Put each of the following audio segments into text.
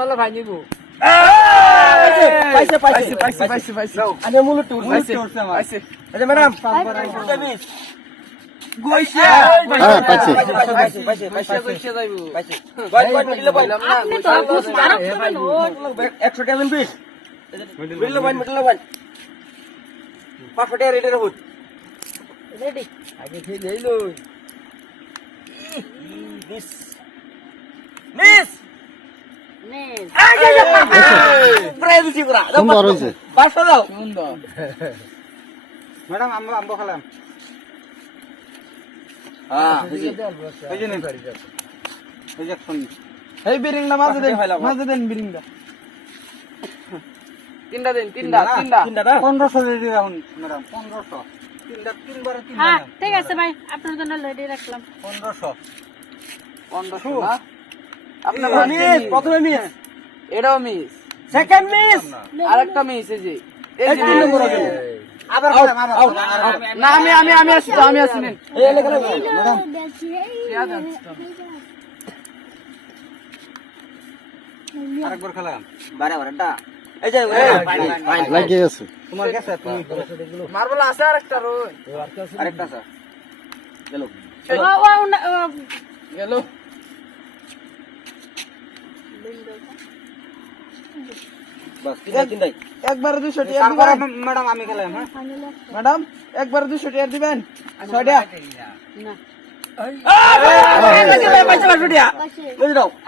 বানালে ভাই নিব টাকা ম্যাডাম আমরা আম্ব খেলাম এই বিরিংটা মাঝে দেন মাঝে দেন বিরিংটা তিনটা দেন তিনটা তিনটা তিনটা পনেরোশো রেডি রাখুন ম্যাডাম পনেরোশো তিনটা তিনবার হ্যাঁ ঠিক আছে ভাই। আপনার জন্য রেডি রাখলাম। পনেরোশো। আপনার মিস প্রথমে মিস এটাও মিস সেকেন্ড মিস আরেকটা মিস এই যে। এই এই তিন নম্বর আবার আউট খেলাম, আবার আউট খেলাম, আউট আবার। না আমি আমি আমি আছি আমি আছি নেন। এই এলাকা ম্যাডাম। আরেকবার খেলাম বারে বারেটা এই যে লাগিয়ে গেছে। তোমার কাছে তুমি মার্বেল আছে আরেকটা রই আরেকটা স্যার গেল। একবারে দুশো টাকা তারপরে দিবেন। ম্যাডাম আমি খেলাম হ্যাঁ? ম্যাডাম একবারে দুশো টাকা দিবেন। ছয়টা। না।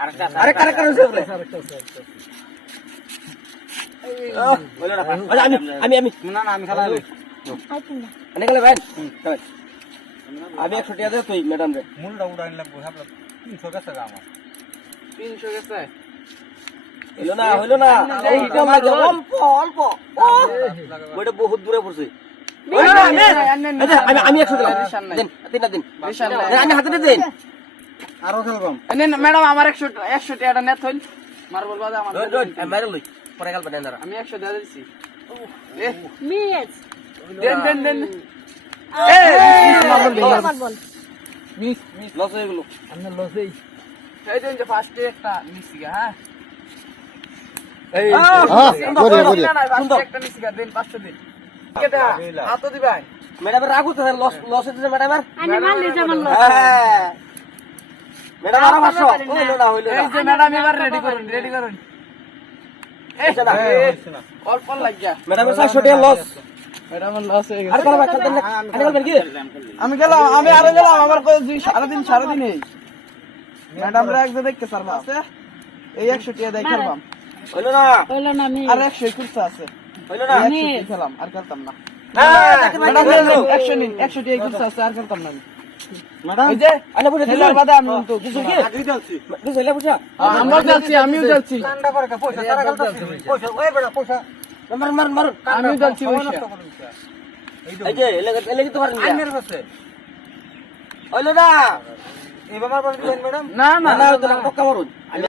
আচ্ছা, আমি আমি আমি না না আমি খেলাম আইতেন না ভাই। আমি একশো টাকা দেবো তুই ম্যাডাম রে। মূলটা উড়াইন লাগবো তিনশো গেছে আমার। তিনশো গেছে? হইল না হইল না। এই অল্প অল্প। ওইটা বহুত দূরে পড়ছে। আমি আমি একশো দিলাম। তিনটা দিন আমি হাতে দিন। আরও খেলবাম ম্যাডাম আমার একশো একশো টাকাটা নেট হইল মার্বেল বাদে আমার রোজ লই। পরে না আমি একশো দিয়ে দিচ্ছি দেন দেন দেন। মার্বল মিস লস হয়ে গেল। এই দেন যে ফার্স্টে একটা মিসি হ্যাঁ? ম্যাডামের রাগ হচ্ছে লস লস হচ্ছে ম্যাডামের। আমি মারলে যেমন লোক হ্যাঁ। ম্যাডাম আরও পাঁচশো। হইল না হইল এই যে ম্যাডাম এবার রেডি করুন রেডি করুন। অল্প লাগিয়া। ম্যাডামের চারশো টাকা লস। ম্যাডাম লস হয়ে আর গেছে কোনো খেলতেন না। আরে খেলবেন কি? আমি গেলাম আমি আরও গেলাম আমার সারাদিন সারাদিন এই ম্যাডাম রে একদম দেখতে পারবা এই একশো টাকা দেয় খেলবাম। হইল না? হইল না মিস। আর একশো কুর্সা আছে। হইল না? টাকা খেলাম আর খেলতাম না। আমি। আমি আমিও যাচ্ছি? এই যে এলে কি তোমার আইনের কাছে। হইল না? এই বাবার ম্যাডাম। না না। না না মারুন